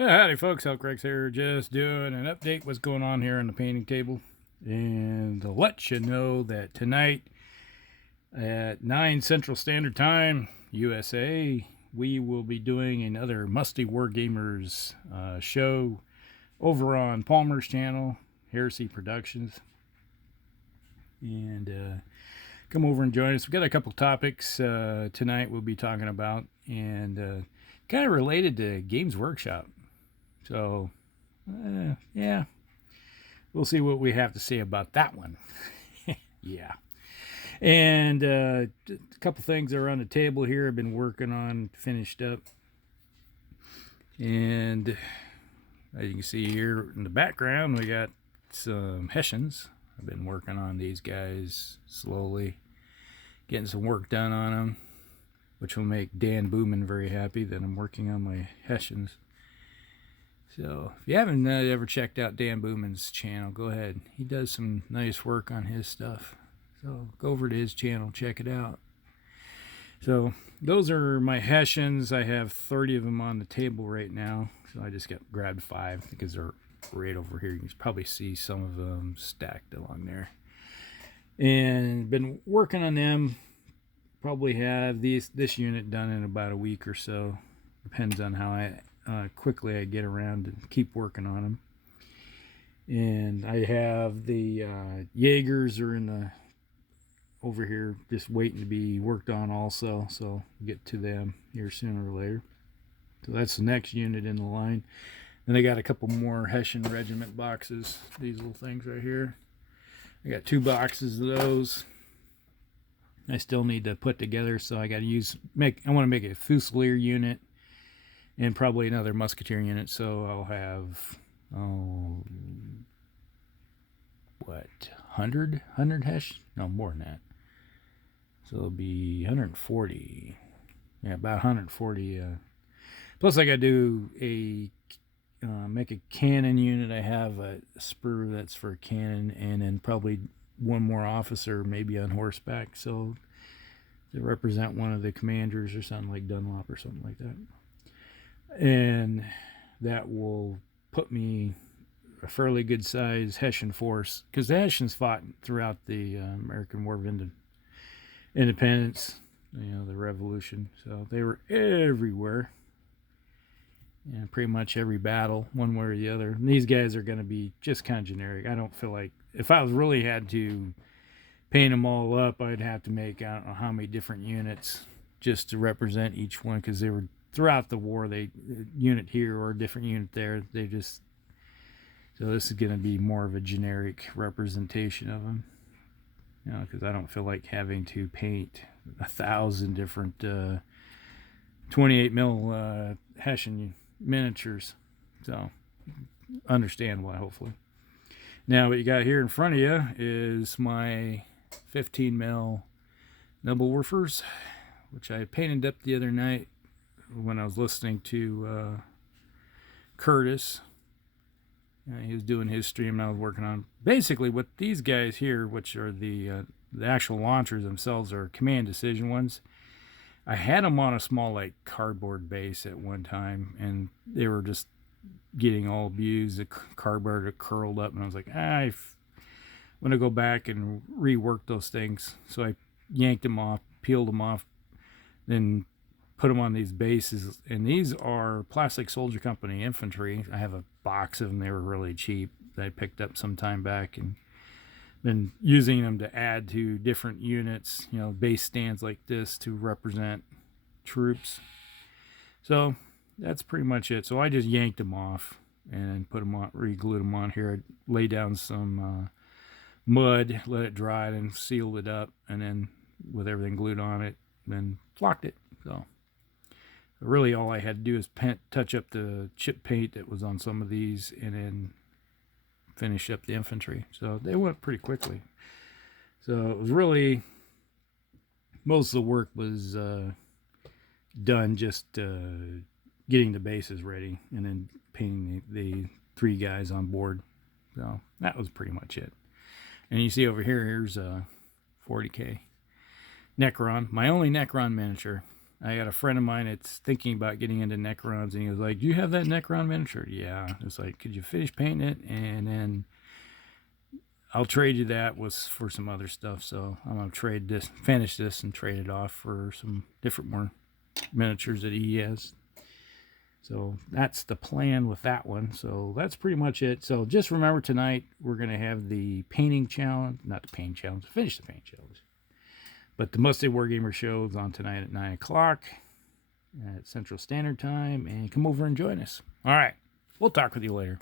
Well, howdy, folks. Elcrex here. Just doing an update what's going on here on the painting table. And to let you know that tonight at 9 Central Standard Time, USA, we will be doing another Musty Wargamers show over on Palmer's channel, Heresy Productions. And come over and join us. We've got a couple topics tonight we'll be talking about, and kind of related to Games Workshop. So, yeah, we'll see what we have to say about that one. Yeah. And a couple things are on the table here I've been working on, finished up. And as you can see here in the background, we got some Hessians. I've been working on these guys slowly, getting some work done on them, which will make Dan Booman very happy that I'm working on my Hessians. So if you haven't ever checked out Dan Booman's channel, go ahead. He does some nice work on his stuff. So go over to his channel, check it out. So those are my Hessians. I have 30 of them on the table right now. So I just grabbed 5 because they're right over here. You can probably see some of them stacked along there. And been working on them. Probably have this unit done in about a week or so. Depends on how quickly I get around and keep working on them. And I have the Jaegers are in the over here just waiting to be worked on also, so we'll get to them here sooner or later. So that's the next unit in the line. Then I got a couple more Hessian regiment boxes, these little things right here. I got 2 boxes of those I still need to put together, so I got to I want to make a Fusilier unit and probably another musketeer unit, so I'll have 100 Hesh? No, more than that. So it'll be 140. Yeah, about 140. Plus I got to do make a cannon unit. I have a spur that's for a cannon, and then probably one more officer, maybe on horseback, so to represent one of the commanders or something like Dunlop or something like that. And that will put me a fairly good size Hessian force, because the Hessians fought throughout the American War of Independence, the Revolution, so they were everywhere, and pretty much every battle, one way or the other. And these guys are going to be just kind of generic. I don't feel like, if I really had to paint them all up, I'd have to make, I don't know how many different units just to represent each one, because they were throughout the war, unit here or a different unit there. So this is going to be more of a generic representation of them, because I don't feel like having to paint 1,000 different 28 mil Hessian miniatures. So understand why, hopefully. Now what you got here in front of you is my 15 mil Nebelwerfers, which I painted up the other night when I was listening to Curtis. He was doing his stream and I was working on. Basically what these guys here, which are the actual launchers themselves, are command decision ones. I had them on a small like cardboard base at one time, and they were just getting all abused. The cardboard had curled up, and I was like, I want to go back and rework those things. So I yanked them off, peeled them off, then put them on these bases. And these are Plastic Soldier Company Infantry. I have a box of them. They were really cheap that I picked up some time back, and been using them to add to different units, base stands like this to represent troops. So that's pretty much it. So I just yanked them off and put them on, re-glued them on here. I laid down some mud, let it dry, and sealed it up, and then with everything glued on it, then flocked it. So really all I had to do is touch up the chip paint that was on some of these, and then finish up the infantry. So they went pretty quickly. So it was really, most of the work was done just getting the bases ready and then painting the 3 guys on board. So that was pretty much it. And you see over here, here's a 40K Necron, my only Necron miniature. I got a friend of mine that's thinking about getting into Necrons, and he was like, "Do you have that Necron miniature?" Yeah. It's like, "Could you finish painting it, and then I'll trade you that for some other stuff." So I'm gonna finish this, and trade it off for some more miniatures that he has. So that's the plan with that one. So that's pretty much it. So just remember, tonight we're going to have the painting challenge. Not the paint challenge. Finish the paint challenge. But the Must Say Wargamer show is on tonight at 9 o'clock at Central Standard Time. And come over and join us. All right. We'll talk with you later.